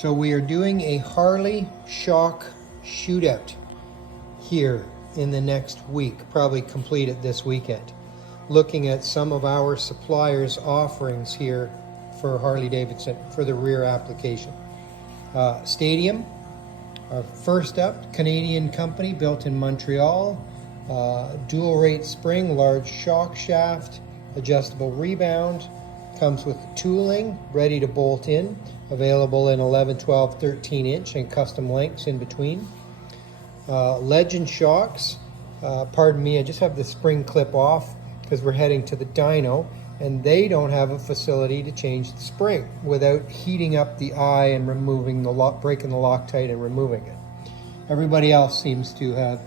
So we are doing a Harley shock shootout here in the next week, probably complete it this weekend. Looking at some of our suppliers' offerings here for Harley Davidson for the rear application. Stadium, our first up, Canadian company built in Montreal. Dual rate spring, large shock shaft, adjustable rebound. Comes with tooling, ready to bolt in, available in 11, 12, 13 inch and custom lengths in between. Legend shocks, pardon me, I just have the spring clip off because we're heading to the dyno and they don't have a facility to change the spring without heating up the eye and removing the lock, breaking the Loctite and removing it. Everybody else seems to have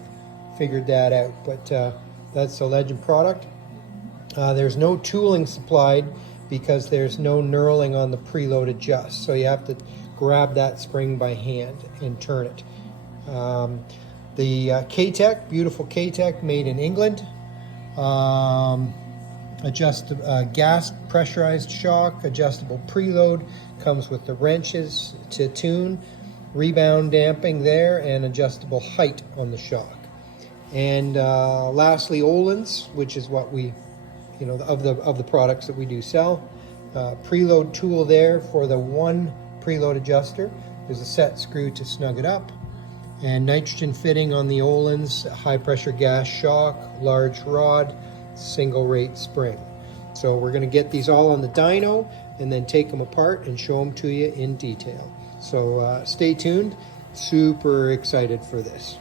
figured that out, but that's a Legend product. There's no tooling supplied because there's no knurling on the preload adjust, so you have to grab that spring by hand and turn it. The K-Tech, beautiful K-Tech made in England. Gas pressurized shock, adjustable preload, comes with the wrenches to tune, rebound damping there, and adjustable height on the shock. And lastly, Olin's, which is what we, of the products that we do sell. Preload tool there for the one preload adjuster. There's a set screw to snug it up. And nitrogen fitting on the Olin's, high pressure gas shock, large rod, single rate spring. So we're going to get these all on the dyno and then take them apart and show them to you in detail. So stay tuned. Super excited for this.